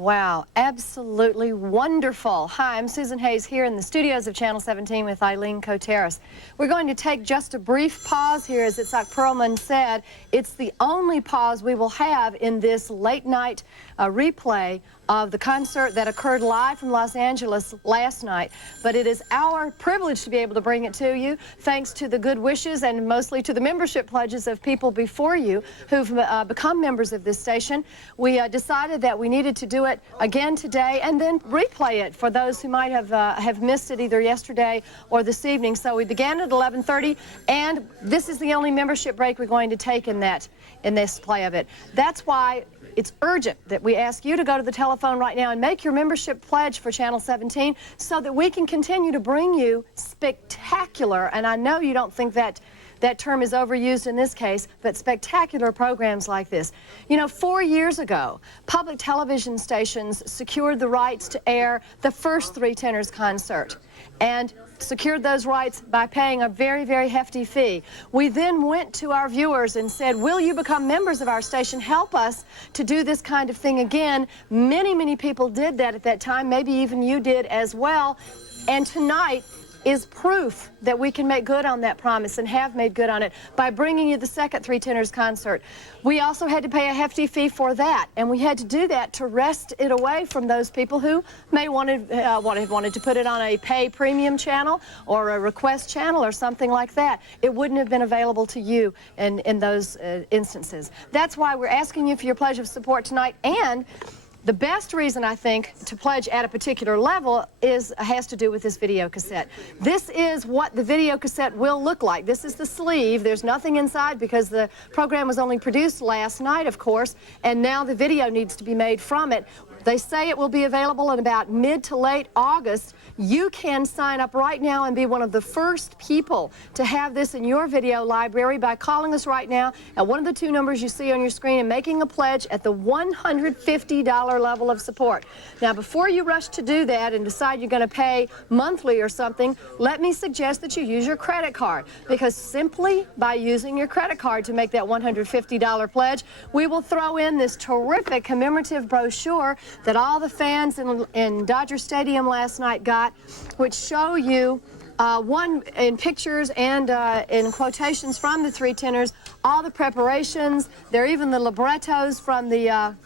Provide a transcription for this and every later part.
Wow, absolutely wonderful. Hi, I'm Susan Hayes here in the studios of Channel 17 with Eileen Coteras. We're going to take just a brief pause here. As Itzhak Perlman said, it's the only pause we will have in this late night replay of the concert that occurred live from Los Angeles last night. But it is our privilege to be able to bring it to you, thanks to the good wishes and mostly to the membership pledges of people before you who've become members of this station. We decided that we needed to do it again today and then replay it for those who might have missed it either yesterday or this evening. So we began at 11:30, and this is the only membership break we're going to take in this play of it. That's why it's urgent that we ask you to go to the telephone right now and make your membership pledge for Channel 17 so that we can continue to bring you spectacular, and I know you don't think that term is overused in this case, but spectacular programs like this. You know, 4 years ago, public television stations secured the rights to air the first Three Tenors concert and secured those rights by paying a very, very hefty fee. We then went to our viewers and said, will you become members of our station? Help us to do this kind of thing again. Many, many people did that at that time. Maybe even you did as well. And tonight is proof that we can make good on that promise and have made good on it by bringing you the second Three Tenors concert. We also had to pay a hefty fee for that, and we had to do that to wrest it away from those people who may have wanted to put it on a pay premium channel or a request channel or something like that. It wouldn't have been available to you in those instances. That's why we're asking you for your pledge of support tonight, and the best reason, I think, to pledge at a particular level has to do with this video cassette. This is what the video cassette will look like. This is the sleeve. There's nothing inside because the program was only produced last night, of course, and now the video needs to be made from it. They say it will be available in about mid to late August. You can sign up right now and be one of the first people to have this in your video library by calling us right now at one of the two numbers you see on your screen and making a pledge at the $150 level of support. Now, before you rush to do that and decide you're going to pay monthly or something, let me suggest that you use your credit card, because simply by using your credit card to make that $150 pledge, we will throw in this terrific commemorative brochure that all the fans in Dodger Stadium last night got, which show you one in pictures and in quotations from the Three Tenors, all the preparations. There are even the librettos from the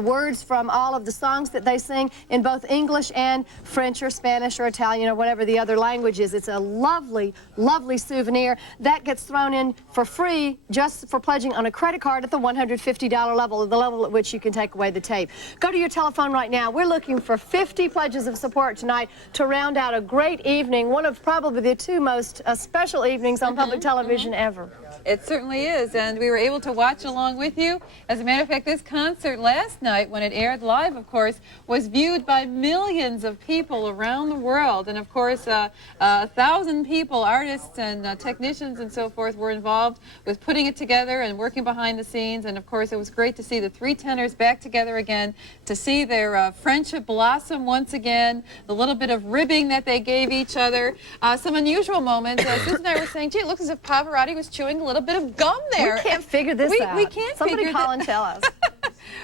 words from all of the songs that they sing in both English and French or Spanish or Italian or whatever the other language is. It's a lovely, lovely souvenir. That gets thrown in for free just for pledging on a credit card at the $150 level, the level at which you can take away the tape. Go to your telephone right now. We're looking for 50 pledges of support tonight to round out a great evening, one of probably the two most special evenings on public television ever. It certainly is, and we were able to watch along with you. As a matter of fact, this concert last night, when it aired live, of course, was viewed by millions of people around the world. And of course, 1,000 people, artists and technicians and so forth, were involved with putting it together and working behind the scenes. And of course, it was great to see the Three Tenors back together again, to see their friendship blossom once again, the little bit of ribbing that they gave each other, some unusual moments. Susan and I were saying, gee, it looks as if Pavarotti was chewing a little bit of gum there. We can't figure this out. We can't Somebody figure call and tell us.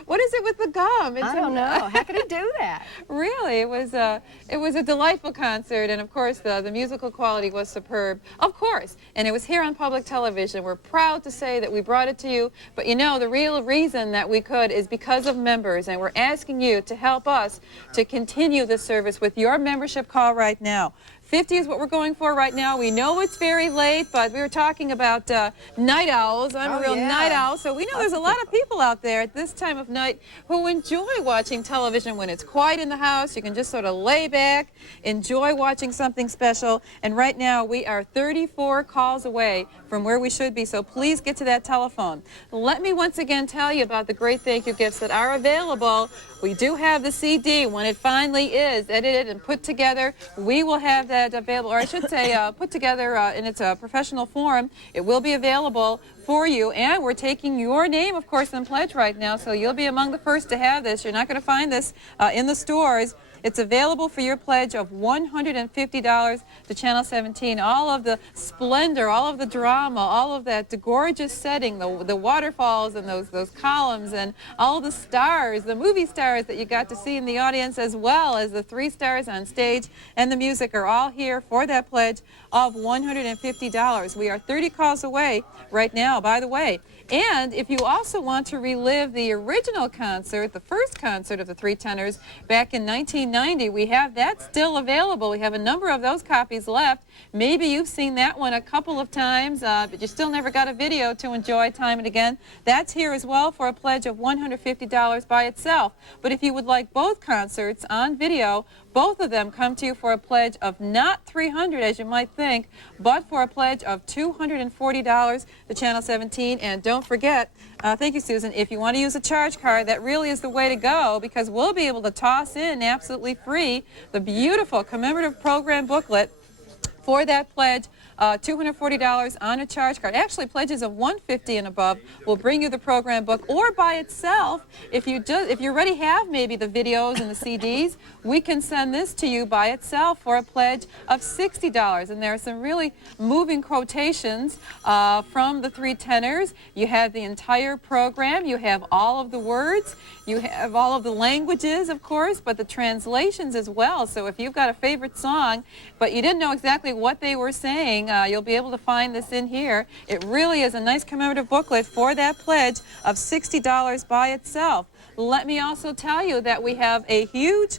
What is it with the gum? I don't know. How could he do that? Really, it was a delightful concert, and of course the musical quality was superb. Of course, and it was here on public television. We're proud to say that we brought it to you, but you know, the real reason that we could is because of members, and we're asking you to help us to continue this service with your membership call right now. 50 is what we're going for right now. We know it's very late, but we were talking about night owls. I'm a real night owl, so we know there's a lot of people out there at this time of night who enjoy watching television when it's quiet in the house. You can just sort of lay back, enjoy watching something special. And right now, we are 34 calls away from where we should be, so please get to that telephone. Let me once again tell you about the great thank you gifts that are available. We do have the CD. When it finally is edited and put together, we will have that available, or I should say put together in its professional form. It will be available for you, and we're taking your name, of course, in pledge right now, so you'll be among the first to have this. You're not going to find this in the stores. It's available for your pledge of $150 to Channel 17. All of the splendor, all of the drama, all of that, the gorgeous setting, the waterfalls and those columns, and all the stars, the movie stars that you got to see in the audience, as well as the 3 stars on stage and the music, are all here for that pledge of $150. We are 30 calls away right now, by the way. And if you also want to relive the original concert, the first concert of the 3 Tenors back in 1990, we have that still available. We have a number of those copies left. Maybe you've seen that one a couple of times, but you still never got a video to enjoy time and again. That's here as well for a pledge of $150 by itself. But if you would like both concerts on video, both of them come to you for a pledge of not $300 as you might think, but for a pledge of $240 to Channel 17. And don't forget, thank you, Susan, if you want to use a charge card, that really is the way to go, because we'll be able to toss in absolutely free the beautiful commemorative program booklet for that pledge. $240 on a charge card. Actually, pledges of $150 and above will bring you the program book, or by itself, if you already have maybe the videos and the CDs, we can send this to you by itself for a pledge of $60. And there are some really moving quotations from the 3 Tenors. You have the entire program, you have all of the words, you have all of the languages, of course, but the translations as well. So if you've got a favorite song, but you didn't know exactly what they were saying, you'll be able to find this in here. It really is a nice commemorative booklet for that pledge of $60 by itself. Let me also tell you that we have a huge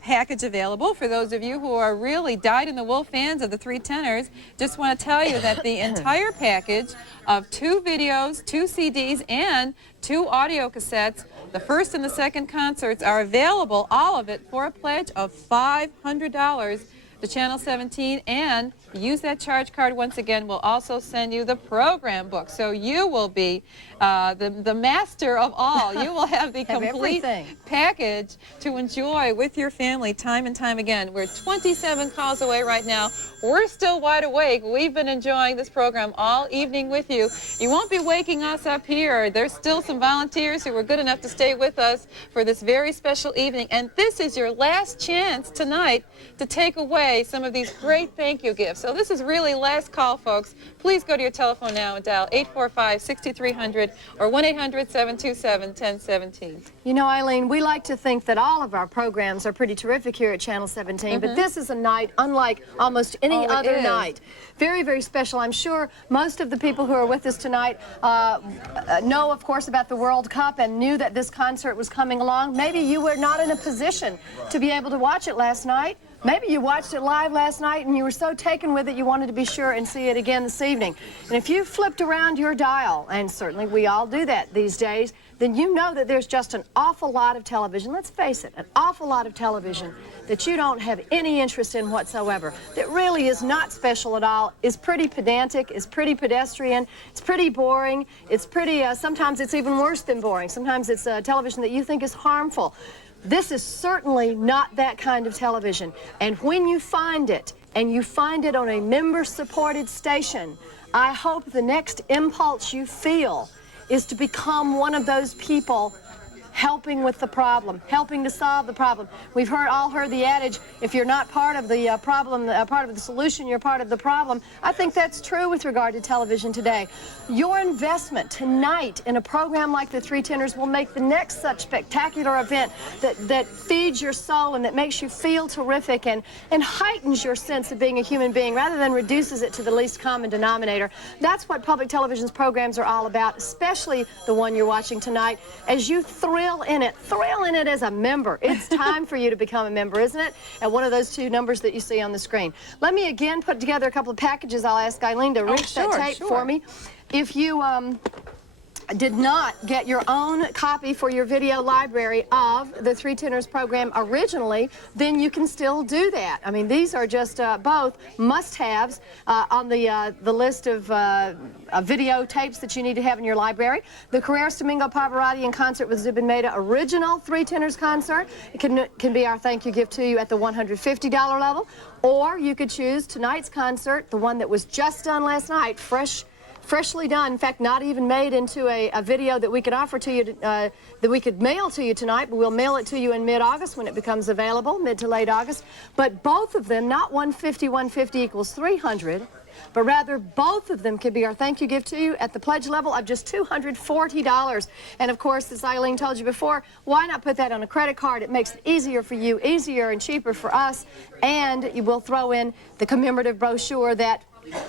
package available for those of you who are really dyed-in-the-wool fans of the 3 Tenors. Just want to tell you that the entire package of 2 videos, 2 CDs, and 2 audio cassettes, the first and the second concerts, are available, all of it, for a pledge of $500 to Channel 17, and use that charge card once again. We'll also send you the program book, so you will be the master of all. You will have the complete package to enjoy with your family time and time again. We're 27 calls away right now. We're still wide awake. We've been enjoying this program all evening with you. You won't be waking us up here. There's still some volunteers who were good enough to stay with us for this very special evening, and this is your last chance tonight to take away some of these great thank you gifts. So this is really last call, folks. Please go to your telephone now and dial 845-6300 or 1-800-727-1017. You know, Eileen, we like to think that all of our programs are pretty terrific here at Channel 17, but this is a night unlike almost any other night. Very, very special. I'm sure most of the people who are with us tonight know, of course, about the World Cup and knew that this concert was coming along. Maybe you were not in a position to be able to watch it last night. Maybe you watched it live last night and you were so taken with it you wanted to be sure and see it again this evening. And if you flipped around your dial, and certainly we all do that these days, then you know that there's just an awful lot of television, let's face it, an awful lot of television that you don't have any interest in whatsoever, that really is not special at all, is pretty pedantic, is pretty pedestrian, it's pretty boring, it's pretty, sometimes it's even worse than boring. Sometimes it's television that you think is harmful. This is certainly not that kind of television. And when you find it, and you find it on a member-supported station, I hope the next impulse you feel is to become one of those people helping with the problem, helping to solve the problem. We've all heard the adage, if you're not part of the problem, part of the solution, you're part of the problem. I think that's true with regard to television today. Your investment tonight in a program like the 3 Tenors will make the next such spectacular event that feeds your soul and that makes you feel terrific and heightens your sense of being a human being rather than reduces it to the least common denominator. That's what public television's programs are all about, especially the one you're watching tonight. As you thrill in it as a member. It's time for you to become a member, isn't it? At one of those 2 numbers that you see on the screen. Let me again put together a couple of packages. I'll ask Eileen to reach that tape for me. If you did not get your own copy for your video library of the 3 Tenors program originally, then you can still do that. I mean, these are just both must-haves on the list of videotapes that you need to have in your library. The Carreras Domingo Pavarotti in concert with Zubin Mehta original 3 Tenors concert. It can be our thank you gift to you at the $150 level, or you could choose tonight's concert, the one that was just done last night, fresh freshly done. In fact, not even made into a video that we could offer to you, that we could mail to you tonight, but we'll mail it to you in mid-August when it becomes available, mid to late August. But both of them, not 150 equals 300, but rather both of them could be our thank you gift to you at the pledge level of just $240. And of course, as Eileen told you before, why not put that on a credit card? It makes it easier for you, easier and cheaper for us, and you will throw in the commemorative brochure that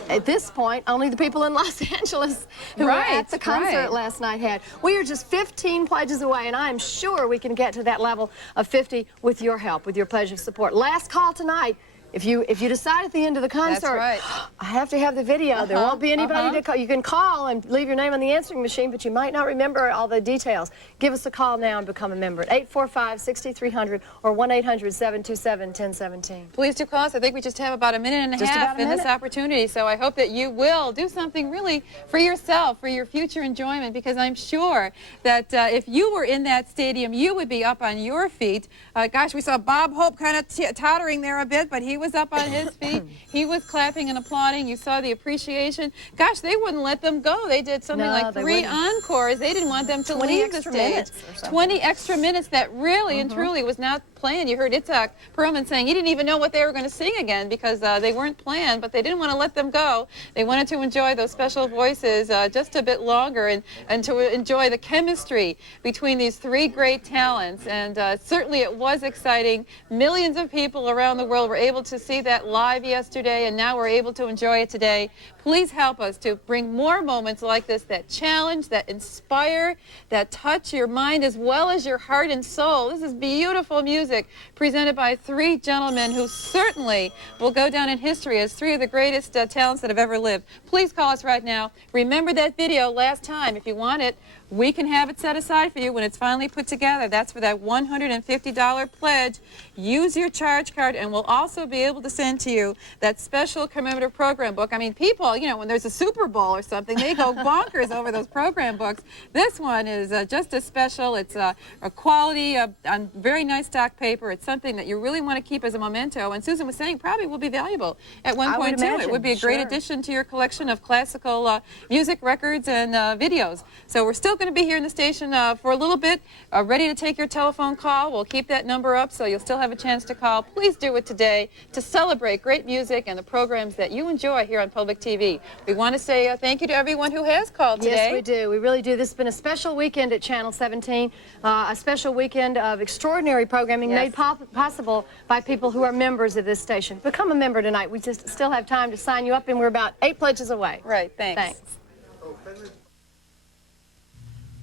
at this point, only the people in Los Angeles who were at the concert last night had. We are just 15 pledges away, and I am sure we can get to that level of 50 with your help, with your pledge of support. Last call tonight. If you decide at the end of the concert, I have to have the video, there won't be anybody to call. You can call and leave your name on the answering machine, but you might not remember all the details. Give us a call now and become a member at 845-6300 or 1-800-727-1017. Please do call us. I think we just have about a minute and a half in this opportunity, so I hope that you will do something really for yourself, for your future enjoyment, because I'm sure that if you were in that stadium, you would be up on your feet. Gosh, we saw Bob Hope kind of tottering there a bit, but he was up on his feet. He was clapping and applauding. You saw the appreciation. Gosh, they wouldn't let them go. They did something like 3 encores. They didn't want them to leave the stage. 20 extra minutes that really and truly was not planned. You heard Itzhak Perlman saying he didn't even know what they were going to sing again because they weren't planned, but they didn't want to let them go. They wanted to enjoy those special voices just a bit longer and to enjoy the chemistry between these 3 great talents. And certainly it was exciting. Millions of people around the world were able to see that live yesterday, and now we're able to enjoy it today. Please help us to bring more moments like this that challenge, that inspire, that touch your mind as well as your heart and soul. This is beautiful music presented by 3 gentlemen who certainly will go down in history as 3 of the greatest talents that have ever lived. Please call us right now. Remember that video last time. If you want it, we can have it set aside for you when it's finally put together. That's for that $150 pledge. Use your charge card, and we'll also be able to send to you that special commemorative program book. I mean, people, you know, when there's a Super Bowl or something, they go bonkers over those program books. This one is just as special. It's a quality, on very nice stock paper. It's something that you really want to keep as a memento, and Susan was saying probably will be valuable at one point too. It would be a great addition to your collection of classical music records and videos. So we're still going to be here in the station for a little bit, ready to take your telephone call. We'll keep that number up so you'll still have a chance to call. Please do it today to celebrate great music and the programs that you enjoy here on Public TV. We want to say thank you to everyone who has called today. Yes, we do. We really do. This has been a special weekend at Channel 17, a special weekend of extraordinary programming made possible by people who are members of this station. Become a member tonight. We just still have time to sign you up, and we're about 8 pledges away. Right. Thanks.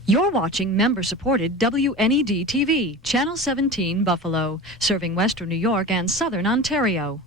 You're watching member-supported WNED TV, Channel 17 Buffalo, serving Western New York and Southern Ontario.